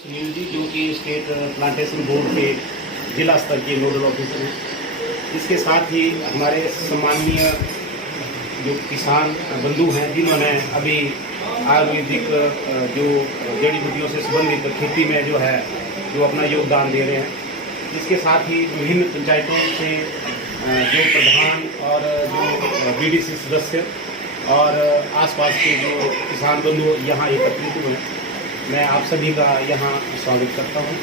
सुनील जी जो कि state plantation board के जिला स्तर के नोडल ऑफिसर हैं। इसके साथ ही हमारे सम्माननीय जो किसान बंधु हैं जिन्होंने अभी आयुर्वेदिक जो जड़ी बूटियों से संबंधित खेती में जो है जो अपना योगदान दे रहे हैं। इसके साथ ही विभिन्न पंचायतों से जो प्रधान और जो बीडीसी सदस्य और आसपास के जो किसान बंधु यहाँ एकत्रित हुए हैं, मैं आप सभी का यहाँ स्वागत करता हूँ।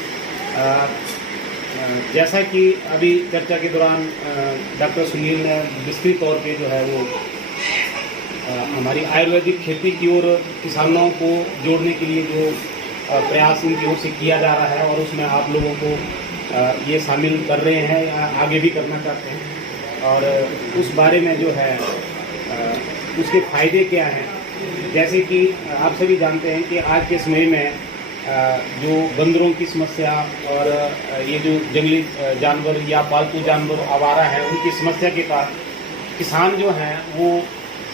जैसा कि अभी चर्चा के दौरान डॉक्टर सुनील ने विस्तृत तौर पे जो है वो हमारी आयुर्वेदिक खेती की ओर किसानों को जोड़ने के लिए जो प्रयास इनकी ओर से किया जा रहा है और उसमें आप लोगों को ये शामिल कर रहे हैं या आगे भी करना चाहते हैं, और उस बारे में जो है उसके फायदे क्या हैं। जैसे कि आप सभी जानते हैं कि आज के समय में जो बंदरों की समस्या और ये जो जंगली जानवर या पालतू जानवर आवारा है उनकी समस्या के कारण किसान जो हैं वो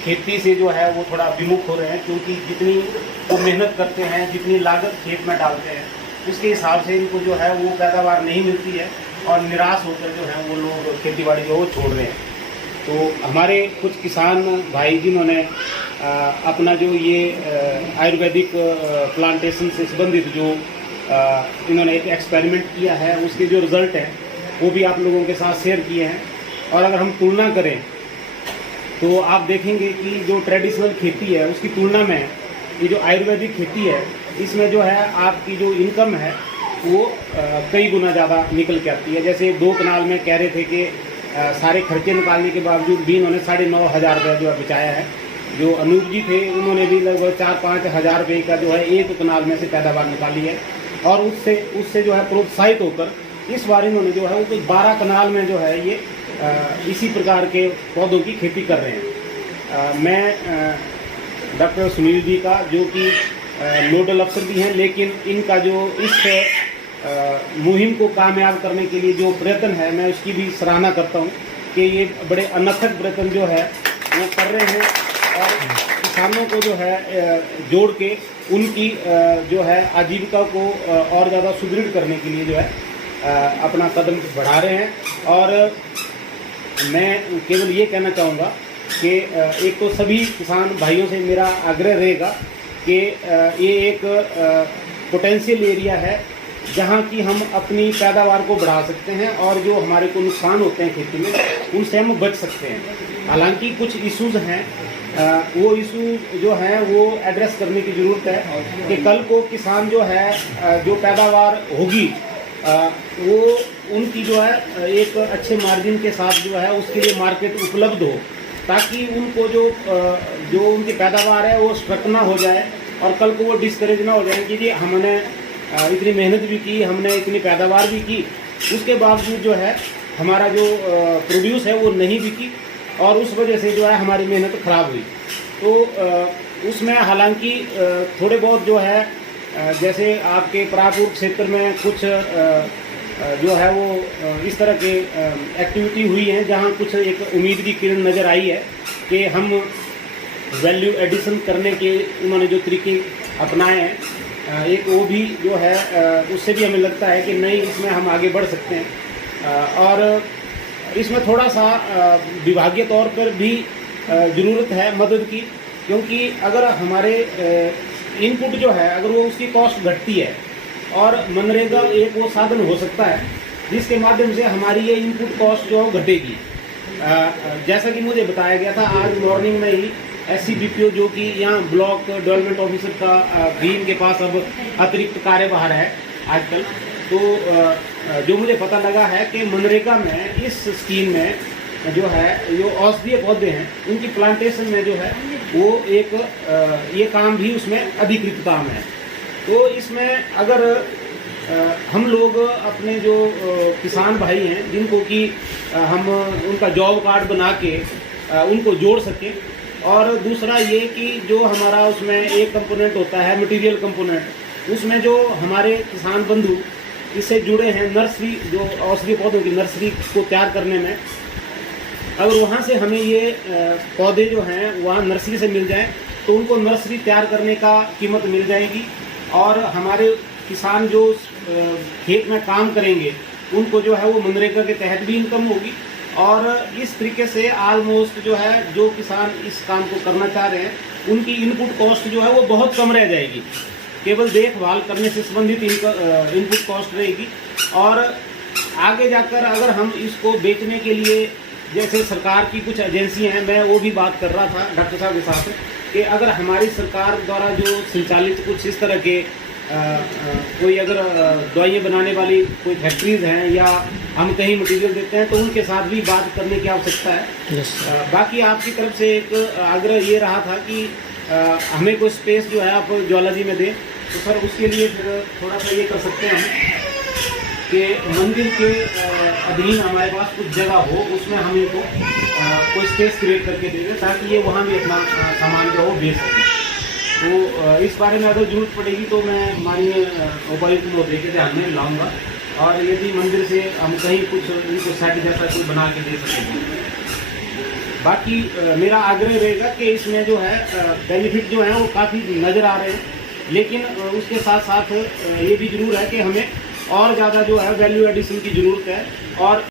खेती से जो है वो थोड़ा विमुख हो रहे हैं, क्योंकि जितनी वो मेहनत करते हैं, जितनी लागत खेत में डालते हैं, उसके हिसाब से इनको जो है वो पैदावार नहीं मिलती है और निराश होकर जो है वो लोग खेतीबाड़ी जो वो छोड़ रहे हैं। तो हमारे कुछ किसान भाई जिन्होंने अपना जो ये आयुर्वेदिक प्लांटेशन से संबंधित जो इन्होंने एक एक्सपेरिमेंट किया है, उसके जो रिज़ल्ट हैं वो भी आप लोगों के साथ शेयर किए हैं। और अगर हम तुलना करें तो आप देखेंगे कि जो ट्रेडिशनल खेती है उसकी तुलना में ये जो आयुर्वेदिक खेती है इसमें जो है आपकी जो इनकम है वो कई गुना ज़्यादा निकल के आती है। जैसे 2 कनाल में कह रहे थे कि सारे खर्चे निकालने के बावजूद भी इन्होंने 9,500 रुपये जो है बचाया है। जो अनूप जी थे उन्होंने भी लगभग 4-5 हज़ार रुपये का जो है 1 कनाल में से पैदावार निकाली है, और उससे जो है प्रोत्साहित होकर इस बार इन्होंने जो है वो 12 कनाल में जो है ये इसी प्रकार के पौधों की खेती कर रहे हैं। मैं डॉक्टर सुनील जी का जो कि नोडल अफसर भी हैं, लेकिन इनका जो इस मुहिम को कामयाब करने के लिए जो प्रयत्न है मैं उसकी भी सराहना करता हूं कि ये बड़े अनथक प्रयत्न जो है वो कर रहे हैं और किसानों को जो है जोड़ के उनकी जो है आजीविका को और ज़्यादा सुदृढ़ करने के लिए जो है अपना कदम बढ़ा रहे हैं। और मैं केवल ये कहना चाहूँगा कि एक तो सभी किसान भाइयों से मेरा आग्रह रहेगा कि ये एक पोटेंशियल एरिया है जहाँ की हम अपनी पैदावार को बढ़ा सकते हैं और जो हमारे को नुकसान होते हैं खेती में उनसे हम बच सकते हैं। हालांकि कुछ इश्यूज़ हैं, वो इशू जो हैं वो एड्रेस करने की ज़रूरत है कि कल को किसान जो है जो पैदावार होगी वो उनकी जो है एक अच्छे मार्जिन के साथ जो है उसके लिए मार्केट उपलब्ध हो, ताकि उनको जो उनकी पैदावार है वो स्ट्रक ना हो जाए और कल को वो डिस्करेज ना हो जाए कि जी हमने इतनी मेहनत भी की, हमने इतनी पैदावार भी की, उसके बावजूद जो है हमारा जो प्रोड्यूस है वो नहीं बिकी और उस वजह से जो है हमारी मेहनत ख़राब हुई। तो उसमें हालांकि थोड़े बहुत जो है जैसे आपके परापुर क्षेत्र में कुछ जो है वो इस तरह के एक्टिविटी हुई हैं जहां कुछ एक उम्मीद की किरण नज़र आई है कि हम वैल्यू एडिशन करने के उन्होंने जो तरीके अपनाए हैं, एक वो भी जो है उससे भी हमें लगता है कि नहीं इसमें हम आगे बढ़ सकते हैं। और इसमें थोड़ा सा विभागीय तौर पर भी ज़रूरत है मदद की, क्योंकि अगर हमारे इनपुट जो है अगर वो उसकी कॉस्ट घटती है और मनरेगा एक वो साधन हो सकता है जिसके माध्यम से हमारी ये इनपुट कॉस्ट जो घटेगी। जैसा कि मुझे बताया गया था आज मॉर्निंग में ही SCBPO जो कि यहाँ ब्लॉक डेवलपमेंट ऑफिसर का भी इनके पास अब अतिरिक्त कार्यभार है आजकल, तो जो मुझे पता लगा है कि मनरेगा में इस स्कीम में जो है जो औषधीय पौधे हैं उनकी प्लांटेशन में जो है वो एक ये काम भी उसमें अधिकृत काम है। तो इसमें अगर हम लोग अपने जो किसान भाई हैं जिनको कि हम उनका जॉब कार्ड बना के उनको जोड़ सकें, और दूसरा ये कि जो हमारा उसमें एक कंपोनेंट होता है मटेरियल कंपोनेंट, उसमें जो हमारे किसान बंधु इससे जुड़े हैं नर्सरी जो औषधीय पौधों की नर्सरी को तैयार करने में, अगर वहाँ से हमें ये पौधे जो हैं वहाँ नर्सरी से मिल जाएं तो उनको नर्सरी तैयार करने का कीमत मिल जाएगी और हमारे किसान जो खेत में काम करेंगे उनको जो है वो मनरेगा के तहत भी इनकम होगी, और इस तरीके से ऑलमोस्ट जो है जो किसान इस काम को करना चाह रहे हैं उनकी इनपुट कॉस्ट जो है वो बहुत कम रह जाएगी। केवल देखभाल करने से संबंधित इनपुट कॉस्ट रहेगी। और आगे जाकर अगर हम इसको बेचने के लिए, जैसे सरकार की कुछ एजेंसी हैं, मैं वो भी बात कर रहा था डॉक्टर साहब के साथ कि अगर हमारी सरकार द्वारा जो संचालित कुछ इस तरह के कोई अगर दवाइयाँ बनाने वाली कोई फैक्ट्रीज हैं या हम कहीं मटेरियल देते हैं तो उनके साथ भी बात करने की आवश्यकता है। बाकी आपकी तरफ से एक आग्रह ये रहा था कि हमें कोई स्पेस जो है आप ज्वालाजी में दें, तो सर उसके लिए फिर थोड़ा सा ये कर सकते हैं कि मंदिर के अधीन हमारे पास कुछ जगह हो, उसमें हम इनको कोई स्पेस क्रिएट करके दे दें ताकि ये वहाँ भी अपना सामान जो हो बेच सकें। तो इस बारे में अगर जरूरत पड़ेगी तो मैं माननीय उपायुक्त महोदय के ध्यान में लाऊंगा, और यदि मंदिर से हम कहीं कुछ इनको सेट जैसा कुछ बना के दे सकेंगे। बाकी मेरा आग्रह रहेगा कि इसमें जो है बेनिफिट जो है वो काफ़ी नज़र आ रहे हैं, लेकिन उसके साथ साथ ये भी ज़रूर है कि हमें और ज़्यादा जो है वैल्यू एडिशन की ज़रूरत है। और